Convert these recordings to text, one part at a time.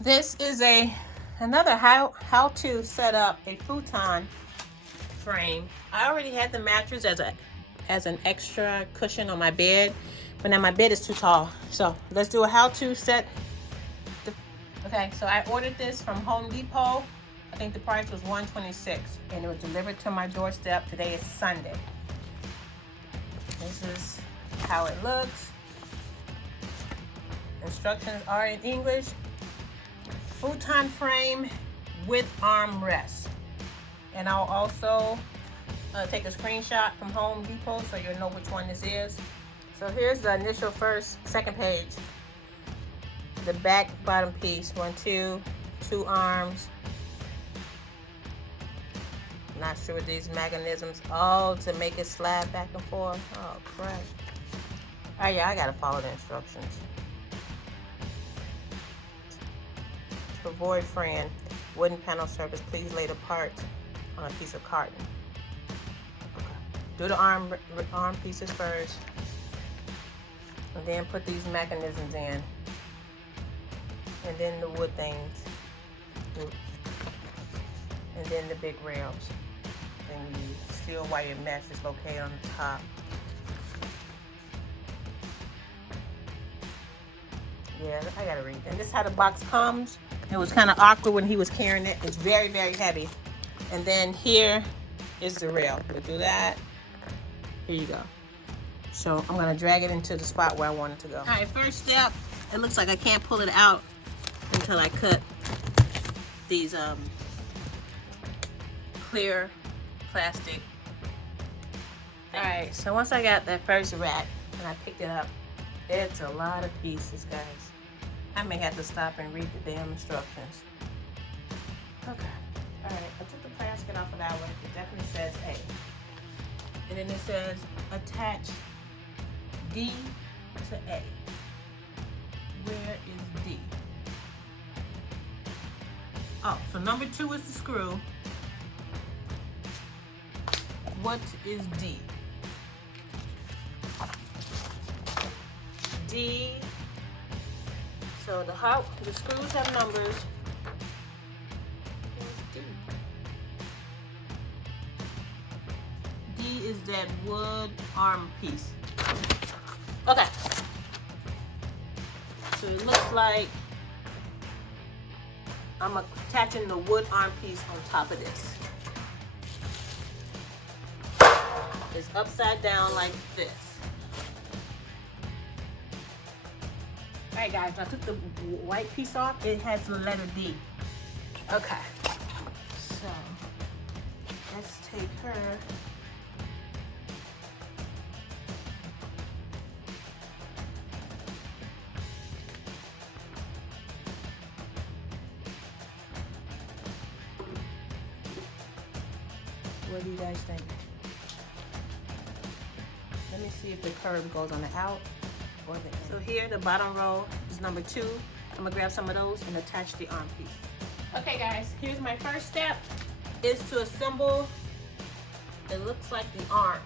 This is another how to set up a futon frame. I already had the mattress as an extra cushion on my bed, but now my bed is too tall. So let's do a how-to set. Okay, so I ordered this from Home Depot. I think the price was $126, and it was delivered to my doorstep. Today is Sunday. This is how it looks. Instructions are in English. Futon frame with armrest. And I'll also take a screenshot from Home Depot so you'll know which one this is. So here's the initial second page. The back bottom piece, 1, 2 arms. Not sure what these mechanisms, all to make it slide back and forth. Oh crap. Oh yeah, I gotta follow the instructions. To avoid fraying wooden panel surface, please lay the parts on a piece of carton. Okay. Do the arm pieces first, and then put these mechanisms in, and then the wood things, and then the big rails. Then you steel wire mesh is located on the top. Yeah, I gotta read. And this is how the box comes. It was kind of awkward when he was carrying it. It's very, very heavy. And then here is the rail. We'll do that. Here you go. So I'm gonna drag it into the spot where I want it to go. All right, first step. It looks like I can't pull it out until I cut these clear plastic. All right, so once I got that first rack and I picked it up, it's a lot of pieces, guys. I may have to stop and read the damn instructions. Okay. All right, I took the plastic off of that one. It definitely says A. And then it says attach D to A. Where is D? Oh, so number 2 is the screw. What is D? D. So the screws have numbers. Where's D? D is that wood arm piece. Okay. So it looks like I'm attaching the wood arm piece on top of this. It's upside down like this. Alright guys, I took the white piece off. It has the letter D. Okay. So, let's take her. What do you guys think? Let me see if the curve goes on the out or the in. So here, the bottom row is number 2. I'm gonna grab some of those and attach the arm piece. Okay guys, here's my first step, is to assemble, it looks like the arms.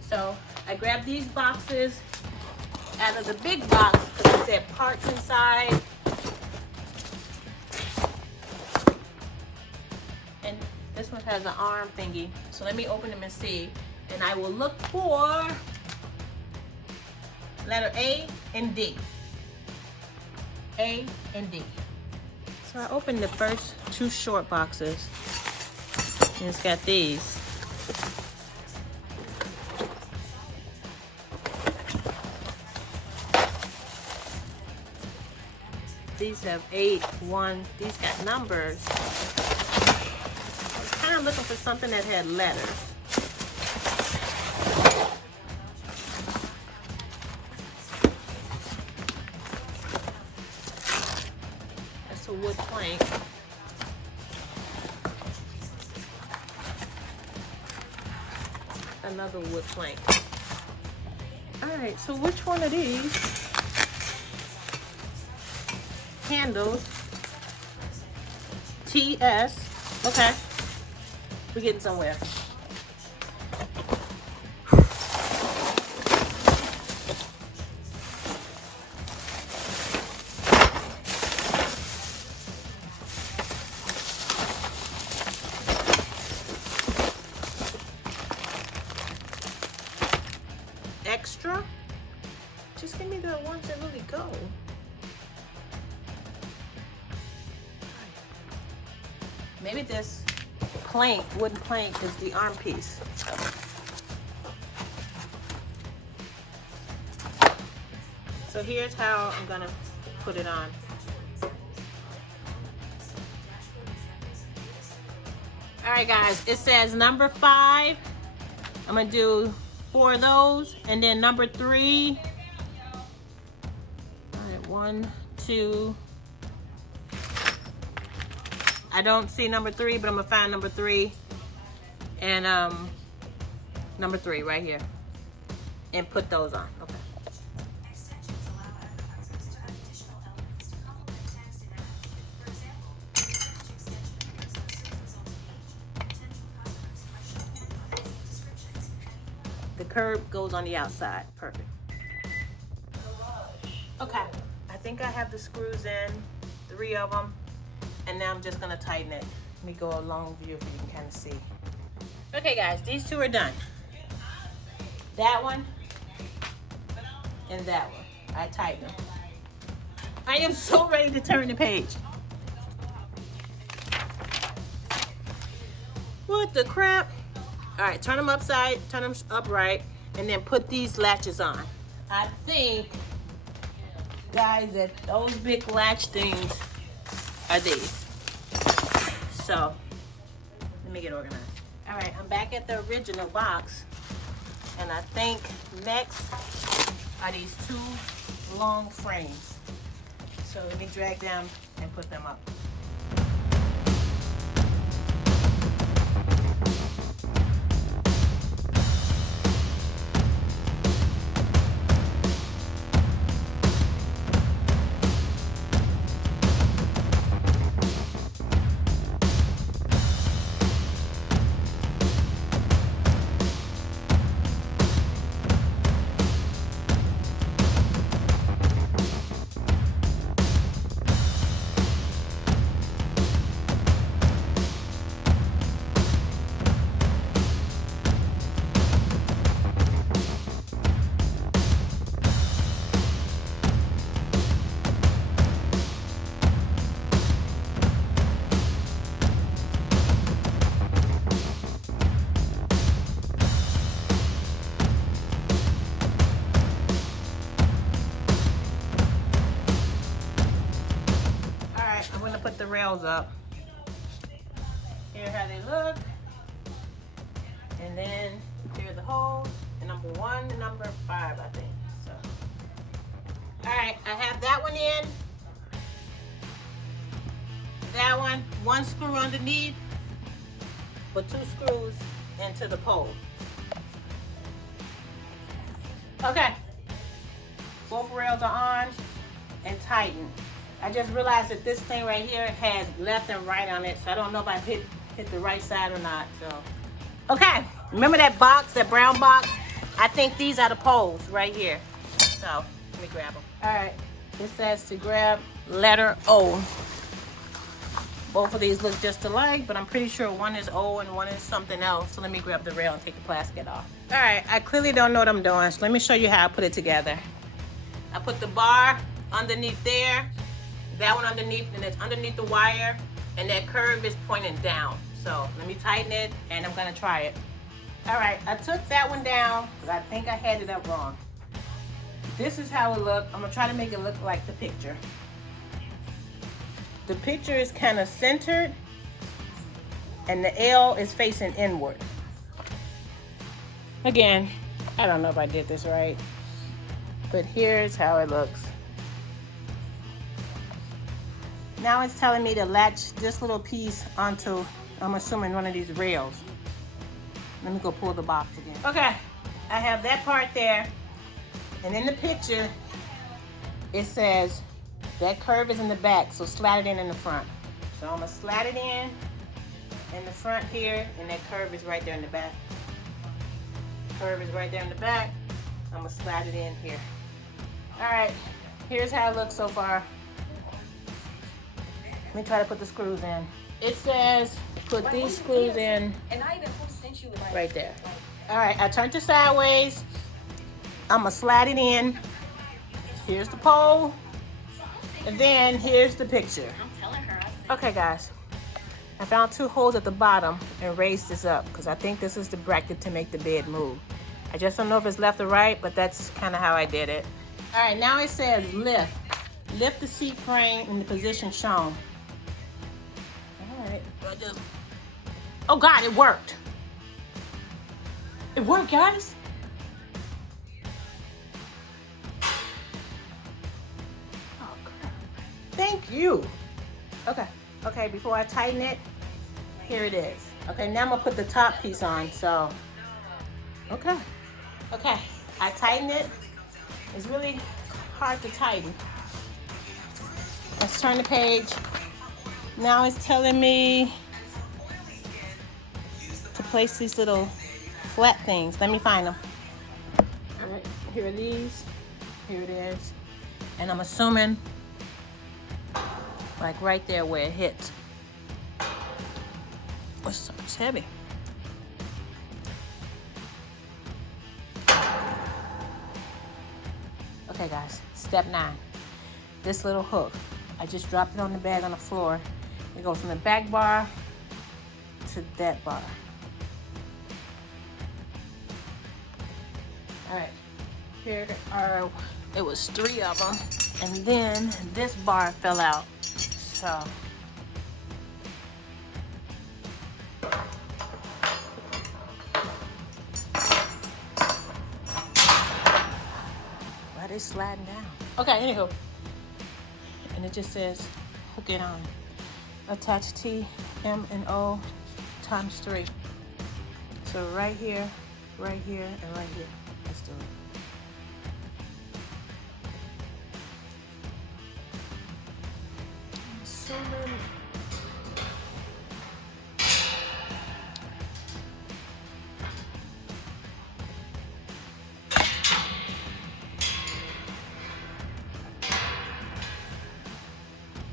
So I grabbed these boxes out of the big box because it said parts inside. And this one has an arm thingy. So let me open them and see. And I will look for letter A and D. A and D. So I opened the first 2 short boxes. And it's got these. These have 8, 1. These got numbers. I was kind of looking for something that had letters. A wood plank. Another wood plank. Alright, so which one of these handles? TS. Okay. We're getting somewhere. Maybe this plank, wooden plank, is the arm piece. So here's how I'm gonna put it on. All right, guys, it says number 5. I'm gonna do 4 of those, and then number 3. All right, 1, 2. I don't see number 3, but I'm gonna find number 3, and number 3 right here, and put those on. Okay. The curb goes on the outside. Perfect. Okay, I think I have the screws in, 3 of them, and now I'm just gonna tighten it. Let me go a long view if you can kind of see. Okay, guys, these 2 are done. That one and that one. I tighten them. I am so ready to turn the page. What the crap? All right, turn them upright, and then put these latches on. I think, guys, that those big latch things are these. So, let me get organized. All right, I'm back at the original box, and I think next are these 2 long frames. So let me drag them and put them up. Put the rails up. Here how they look, and then here are the holes, and number 1 and number 5, I think. So, all right, I have that one in. That one screw underneath, but 2 screws into the pole. Okay, both rails are on and tightened. I just realized that this thing right here has left and right on it, so I don't know if I hit the right side or not. So, okay, remember that box, that brown box? I think these are the poles right here. So, let me grab them. All right, it says to grab letter O. Both of these look just alike, but I'm pretty sure one is O and one is something else. So let me grab the rail and take the plastic off. All right, I clearly don't know what I'm doing, so let me show you how I put it together. I put the bar underneath there. That one underneath, and it's underneath the wire, and that curve is pointing down. So let me tighten it, and I'm gonna try it. All right, I took that one down because I think I had it up wrong. This is how it looked. I'm gonna try to make it look like the picture. The picture is kind of centered, and the L is facing inward. Again, I don't know if I did this right, but here's how it looks. Now it's telling me to latch this little piece onto, I'm assuming, one of these rails. Let me go pull the box again. Okay, I have that part there. And in the picture, it says that curve is in the back, so slide it in the front. So I'm gonna slide it in the front here, and that curve is right there in the back. Curve is right there in the back. I'm gonna slide it in here. All right, here's how it looks so far. Let me try to put the screws in. It says put these screws in right there. All right, I turned it sideways. I'm gonna slide it in. Here's the pole, and then here's the picture. Okay, guys, I found 2 holes at the bottom and raised this up because I think this is the bracket to make the bed move. I just don't know if it's left or right, but that's kind of how I did it. All right, now it says lift. Lift the seat frame in the position shown. All right, oh God, it worked. It worked, guys. Oh crap. Thank you. Okay, before I tighten it, here it is. Okay, now I'm gonna put the top piece on, so. Okay, I tighten it. It's really hard to tighten. Let's turn the page. Now it's telling me to place these little flat things. Let me find them. All right, here are these. Here it is. And I'm assuming like right there where it hits. It's heavy. Okay guys, step 9. This little hook. I just dropped it on the bag on the floor. It goes from the back bar to that bar. All right, here are, it was 3 of them. And then this bar fell out, so. Why they sliding down? Okay, anywho. And it just says, hook it on. Attach T, M, and O times 3. So right here, and right here. Let's do it. Assuming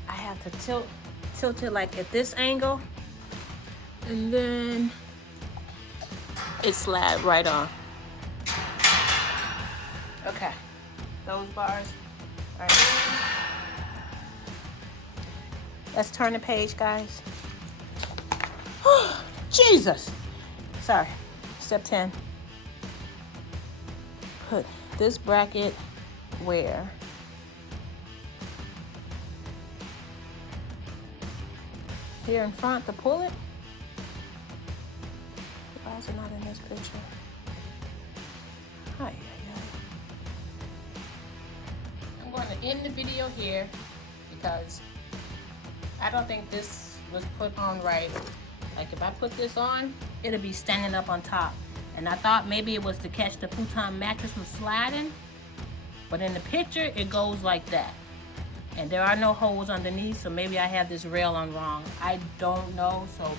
I have to tilt it like at this angle, and then it slide right on. Okay, those bars are in. Let's turn the page, guys. Jesus! Sorry, step 10. Put this bracket where? Here in front to pull it? Why is it not in this picture? Hi. I'm going to end the video here because I don't think this was put on right. Like if I put this on, it'll be standing up on top. And I thought maybe it was to catch the futon mattress from sliding, but in the picture, it goes like that. And there are no holes underneath, so maybe I have this rail on wrong. I don't know, so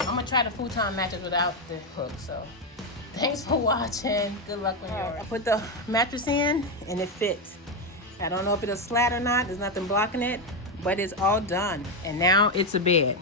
I'm gonna try the futon mattress without the hook, so. Thanks for watching. Good luck with yours. I put the mattress in and it fits. I don't know if it'll slide or not. There's nothing blocking it, but it's all done. And now it's a bed.